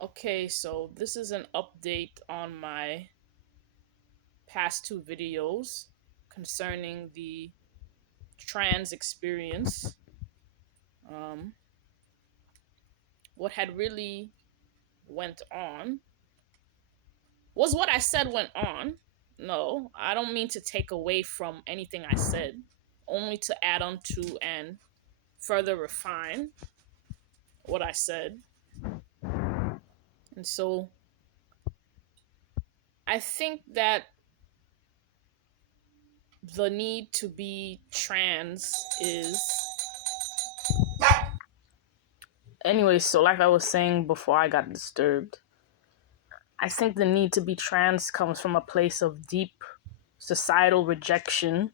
Okay, so this is an update on my past two videos concerning the trans experience. Um, what had really went on was what I said went on. No, I don't mean to take away from anything I said, only to add on to and further refine what I said. And so I think that the need to be trans is anyway, so like I was saying before I got disturbed, I think the need to be trans comes from a place of deep societal rejection,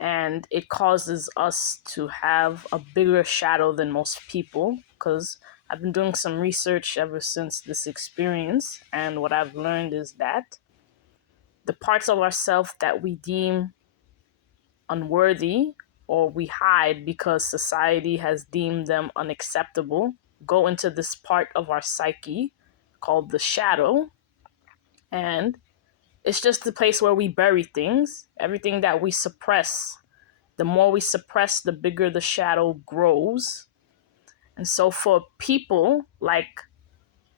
and it causes us to have a bigger shadow than most people. Because I've been doing some research ever since this experience, and what I've learned is that the parts of ourselves that we deem unworthy or we hide because society has deemed them unacceptable go into this part of our psyche called the shadow. And it's just the place where we bury things, everything that we suppress. The more we suppress, the bigger the shadow grows. And so, for people like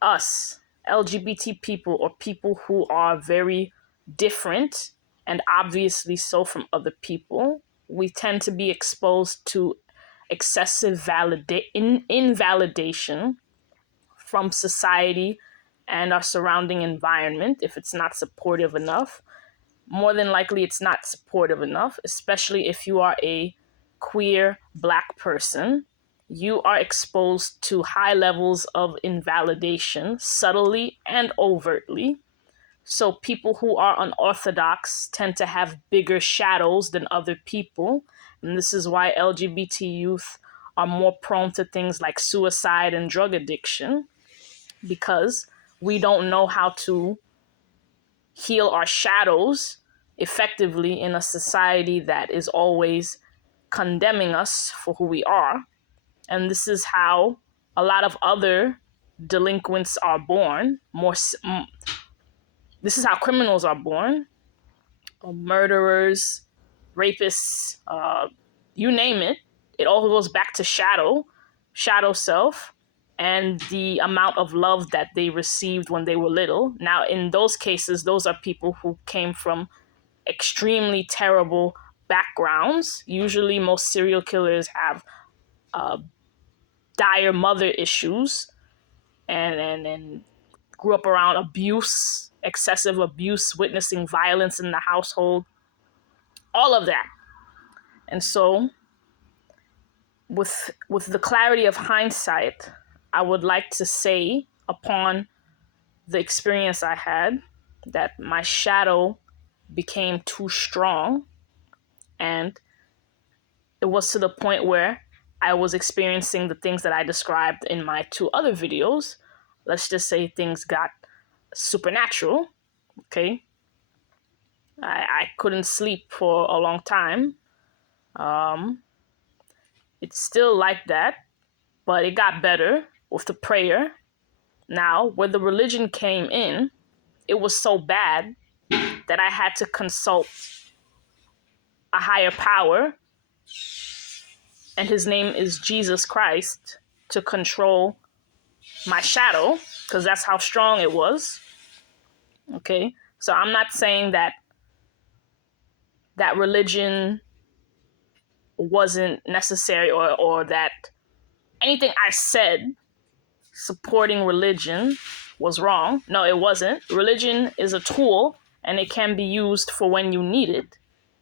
us, LGBT people, or people who are very different and obviously so from other people, we tend to be exposed to excessive invalidation from society and our surrounding environment if it's not supportive enough. More than likely, it's not supportive enough, especially if you are a queer Black person. You are exposed to high levels of invalidation, subtly and overtly. So, people who are unorthodox tend to have bigger shadows than other people. And this is why LGBT youth are more prone to things like suicide and drug addiction, because we don't know how to heal our shadows effectively in a society that is always condemning us for who we are. And this is how a lot of other delinquents are born. This is how criminals are born, murderers, rapists, you name it. It all goes back to shadow self, and the amount of love that they received when they were little. Now, in those cases, those are people who came from extremely terrible backgrounds. Usually, most serial killers have uh, dire mother issues and grew up around abuse, excessive abuse, witnessing violence in the household, all of that. And so, with the clarity of hindsight, I would like to say, upon the experience I had, that my shadow became too strong, and it was to the point where I was experiencing the things that I described in my two other videos. Let's just say things got supernatural. Okay, I couldn't sleep for a long time. um it's still like that, but it got better with the prayer. Now, where the religion came in, it was so bad that I had to consult a higher power, and his name is Jesus Christ, to control my shadow, because that's how strong it was. Okay, so I'm not saying that religion wasn't necessary, or that anything I said supporting religion was wrong. No, it wasn't. Religion is a tool, and it can be used for when you need it.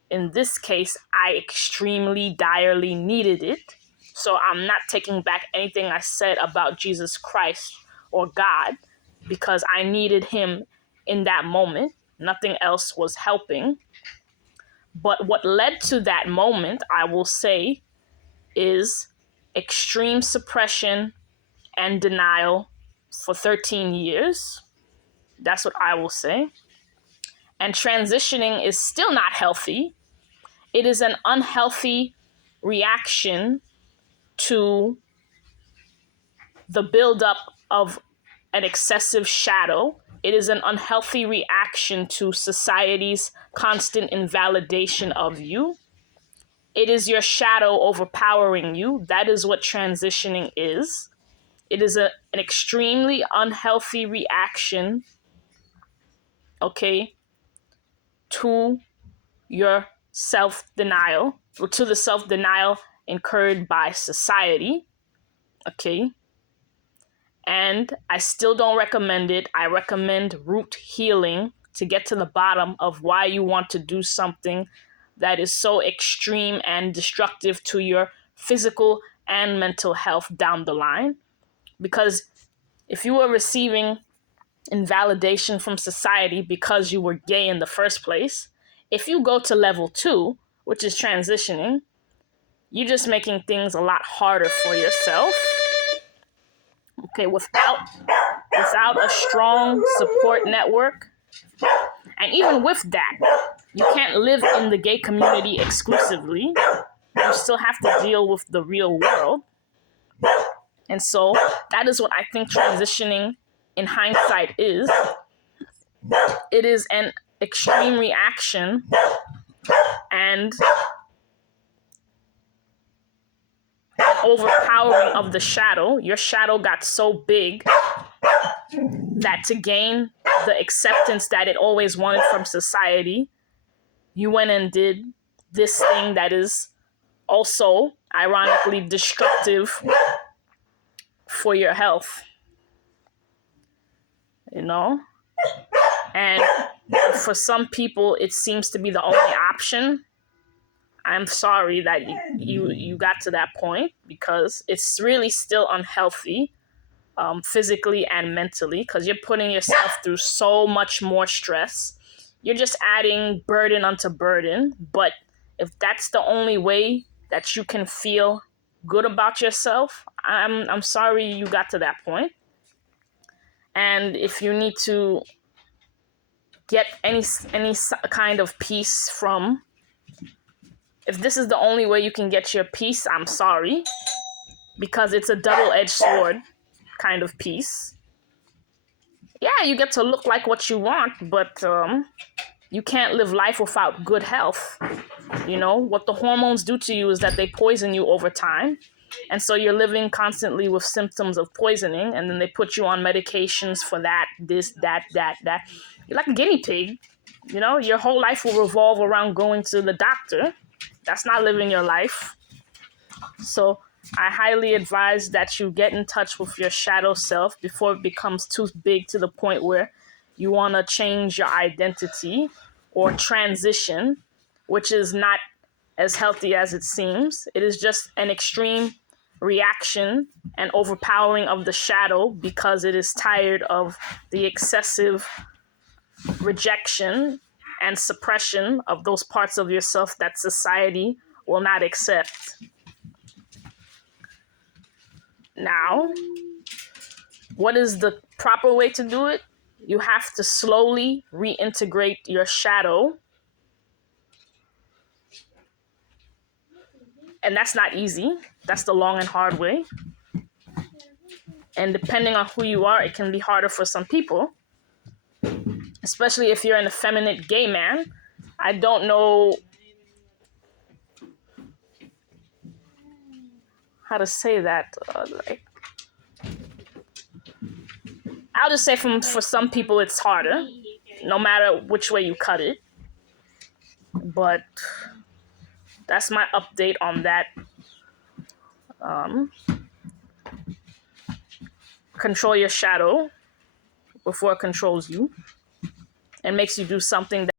In this case, I extremely direly needed it. So I'm not taking back anything I said about Jesus Christ or God, because I needed him in that moment. Nothing else was helping. But what led to that moment, I will say, is extreme suppression and denial for 13 years. That's what I will say. And transitioning is still not healthy. It is an unhealthy reaction to the buildup of an excessive shadow. It is an unhealthy reaction to society's constant invalidation of you. It is your shadow overpowering you. That is what transitioning is. It is an extremely unhealthy reaction, okay, to your self-denial, or to the self-denial incurred by society, okay? And I still don't recommend it. I recommend root healing to get to the bottom of why you want to do something that is so extreme and destructive to your physical and mental health down the line. Because if you were receiving invalidation from society because you were gay in the first place, if you go to level 2, which is transitioning, you're just making things a lot harder for yourself. Okay, without a strong support network. And even with that, you can't live in the gay community exclusively. You still have to deal with the real world. And so that is what I think transitioning in hindsight is. It is an extreme reaction and overpowering of the shadow. Your shadow got so big that to gain the acceptance that it always wanted from society, you went and did this thing that is also ironically destructive for your health, you know? And for some people, it seems to be the only option. I'm sorry that you got to that point, because it's really still unhealthy, physically and mentally, because you're putting yourself through so much more stress. You're just adding burden onto burden. But if that's the only way that you can feel good about yourself, I'm sorry you got to that point. And if you need to get any kind of peace from, if this is the only way you can get your peace, I'm sorry, because it's a double-edged sword kind of peace. Yeah, you get to look like what you want, but you can't live life without good health. You know, what the hormones do to you is that they poison you over time. And so you're living constantly with symptoms of poisoning, and then they put you on medications for that, this, that. You're like a guinea pig. You know, your whole life will revolve around going to the doctor. That's not living your life. So I highly advise that you get in touch with your shadow self before it becomes too big to the point where you want to change your identity or transition, which is not as healthy as it seems. It is just an extreme reaction and overpowering of the shadow because it is tired of the excessive rejection and suppression of those parts of yourself that society will not accept. Now, what is the proper way to do it? You have to slowly reintegrate your shadow. And that's not easy. That's the long and hard way. And depending on who you are, it can be harder for some people, especially if you're an effeminate gay man. I don't know how to say that. I'll just say for some people it's harder, no matter which way you cut it. But that's my update on that. Control your shadow before it controls you and makes you do something